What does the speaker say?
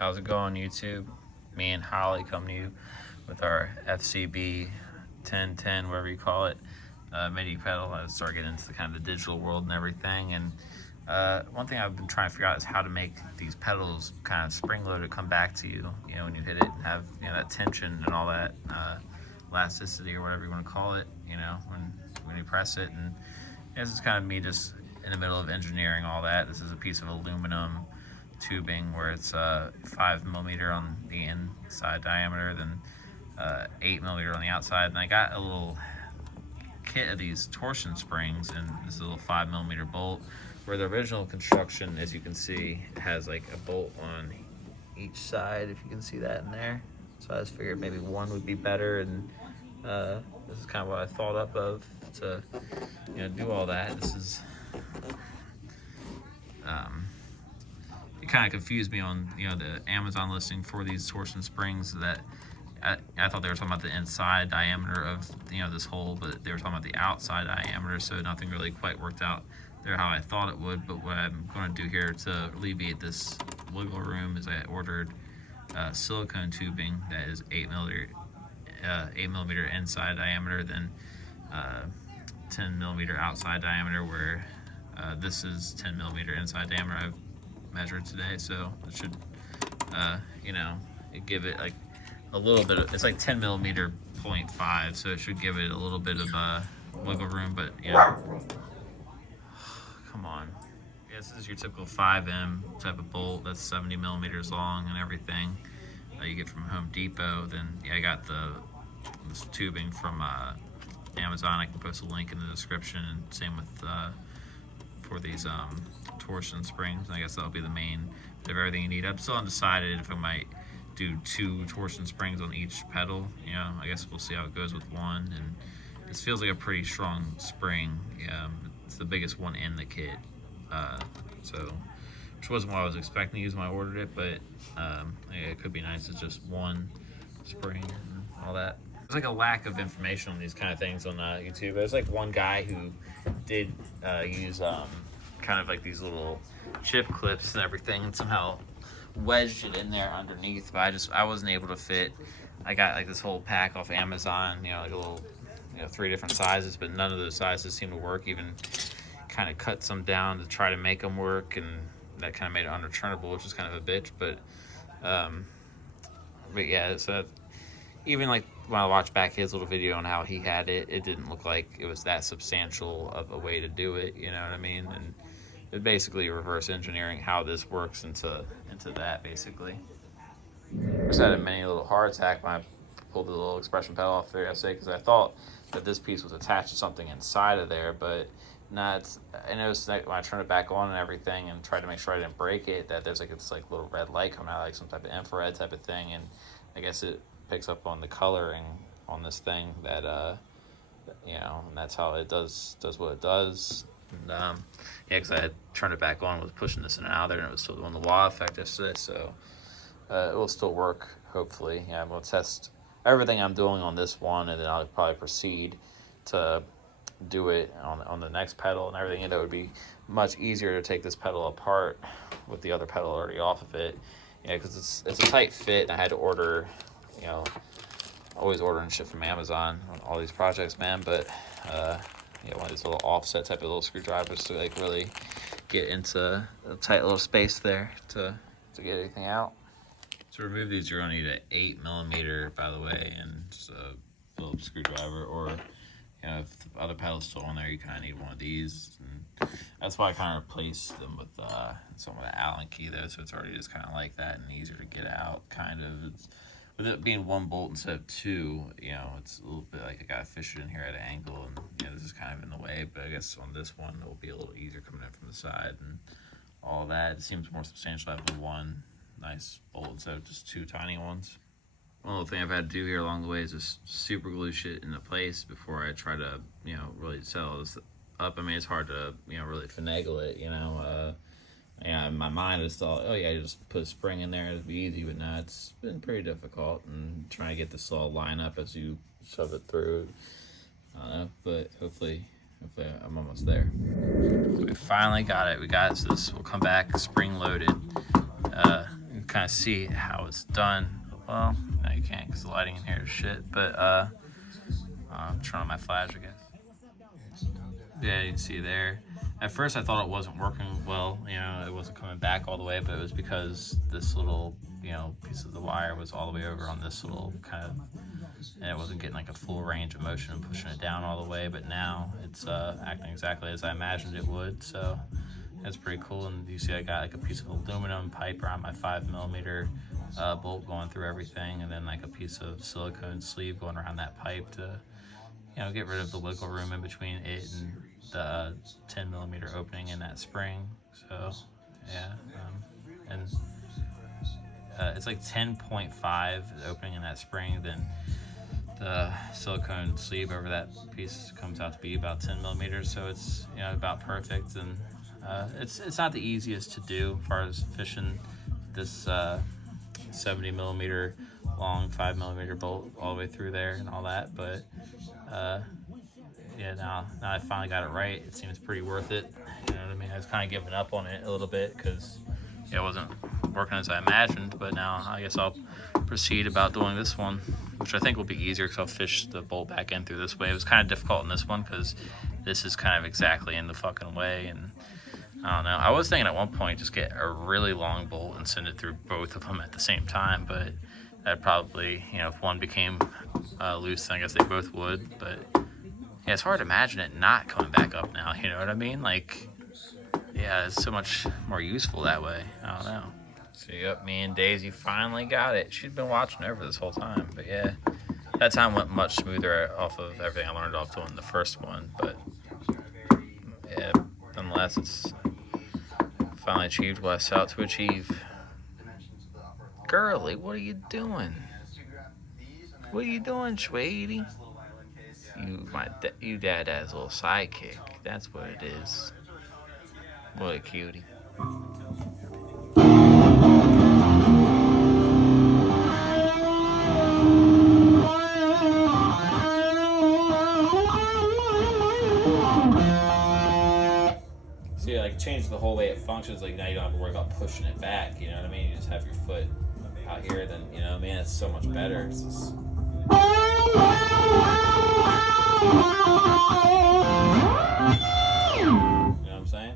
How's it going, YouTube? Me and Holly come to you with our FCB1010, whatever you call it, MIDI pedal. I start getting into the kind of the digital world and everything. And one thing I've been trying to figure out is how to make these pedals kind of spring-loaded come back to you. You know, when you hit it and have that tension and all that elasticity or whatever you want to call it. You know, when you press it. And this is kind of me just in the middle of engineering all that. This is a piece of aluminum tubing where it's 5mm on the inside diameter, then 8mm on the outside, and I got a little kit of these torsion springs, and this is a little 5mm bolt, where the original construction, as you can see, has like a bolt on each side, if you can see that in there. So I just figured maybe one would be better, and this is kind of what I thought up of to do all that. This is it kind of confused me on the Amazon listing for these torsion springs, that I thought they were talking about the inside diameter of this hole, but they were talking about the outside diameter, so nothing really quite worked out there how I thought it would. But what I'm going to do here to alleviate this wiggle room is I ordered silicone tubing that is 8mm inside diameter, then 10mm outside diameter, where this is 10mm inside diameter I've measured today, so it should give it like a little bit of, it's like 10mm 0.5, so it should give it a little bit of wiggle room. But come on, this is your typical 5M type of bolt that's 70mm long and everything you get from Home Depot. Then I got this tubing from Amazon. I can post a link in the description, and same with for these torsion springs. I guess that'll be the main bit of everything you need. I'm still undecided if I might do 2 torsion springs on each pedal. I guess we'll see how it goes with one. And this feels like a pretty strong spring. It's the biggest one in the kit, so which wasn't what I was expecting to use when I ordered it, but it could be nice. It's just one spring and all that. There's like a lack of information on these kind of things on YouTube. There's like one guy who did use kind of like these little chip clips and everything, and somehow wedged it in there underneath, but I wasn't able to fit. I got like this whole pack off Amazon, like a little 3 different sizes, but none of those sizes seem to work. Even kind of cut some down to try to make them work, and that kind of made it unreturnable, which is kind of a bitch. But yeah, so even like when I watched back his little video on how he had it, it didn't look like it was that substantial of a way to do it, you know what I mean? And it basically reverse engineering how this works into that, basically. I just had a mini little heart attack when I pulled the little expression pedal off there yesterday, because I thought that this piece was attached to something inside of there, but I noticed that when I turned it back on and everything and tried to make sure I didn't break it, that there's like this like little red light coming out, like some type of infrared type of thing, and I guess it picks up on the coloring on this thing that and that's how it does what it does. And because I had turned it back on, was pushing this in and out of there, and it was still doing the wah effect yesterday, so it will still work, hopefully. I'm going to test everything I'm doing on this one, and then I'll probably proceed to do it on the next pedal and everything. It would be much easier to take this pedal apart with the other pedal already off of it, because it's a tight fit, and I had to order, always ordering shit from Amazon on all these projects, man. But one of these little offset type of little screwdrivers to like really get into a tight little space there to get anything out. To remove these, you're gonna need an 8mm, by the way, and just a Phillips screwdriver, or if the other pedal's still on there, you kind of need one of these. And that's why I kind of replaced them with some of the Allen key, though, so it's already just kind of like that and easier to get out, kind of. With it being 1 bolt instead of 2, it's a little bit like I gotta fish it in here at an angle, and this is kind of in the way. But I guess on this one, it'll be a little easier coming in from the side and all that. It seems more substantial to have the 1 nice bolt instead of just 2 tiny ones. One little thing I've had to do here along the way is just super glue shit into place before I try to, really settle this up. I mean, it's hard to, really finagle it, in my mind it's all, oh yeah, you just put a spring in there, it'd be easy, but no, it's been pretty difficult, and trying to get this all line up as you shove it through. I don't know, but hopefully I'm almost there. We finally got it. We got this will come back spring loaded. kind of see how it's done. Well, no, you can't because the lighting in here is shit. But I'm turning on my flash, I guess. Yeah, you can see there. At first, I thought it wasn't working well. You know, it wasn't coming back all the way, but it was because this little, you know, piece of the wire was all the way over on this little kind of, and it wasn't getting like a full range of motion and pushing it down all the way. But now it's acting exactly as I imagined it would. So that's pretty cool. And you see, I got like a piece of aluminum pipe around my 5mm bolt going through everything, and then like a piece of silicone sleeve going around that pipe to, you know, get rid of the wiggle room in between it and the 10mm opening in that spring. So yeah, and it's like 10.5 opening in that spring. Then the silicone sleeve over that piece comes out to be about 10mm. So it's, you know, about perfect. And it's not the easiest to do as far as fishing this 70mm long 5mm bolt all the way through there and all that. But yeah, now I finally got it right. It seems pretty worth it. You know what I mean? I was kind of giving up on it a little bit because it wasn't working as I imagined. But now I guess I'll proceed about doing this one, which I think will be easier because I'll fish the bolt back in through this way. It was kind of difficult in this one because this is kind of exactly in the fucking way. And I don't know. I was thinking at one point just get a really long bolt and send it through both of them at the same time. But that probably, you know, if one became loose, then I guess they both would. But yeah, it's hard to imagine it not coming back up now, you know what I mean? Like, yeah, it's so much more useful that way. I don't know. So, yep, me and Daisy finally got it. She'd been watching over this whole time. But yeah, that time went much smoother off of everything I learned off doing the first one. But yeah, nonetheless, it's finally achieved what I set out to achieve. Girly, what are you doing? What are you doing, sweetie? You dad has a little sidekick. That's what it is. What a cutie. See, like, change the whole way it functions. Like, now you don't have to worry about pushing it back. You know what I mean? You just have your foot out here. Then, you know what I mean? It's so much better. It's just... You know what I'm saying?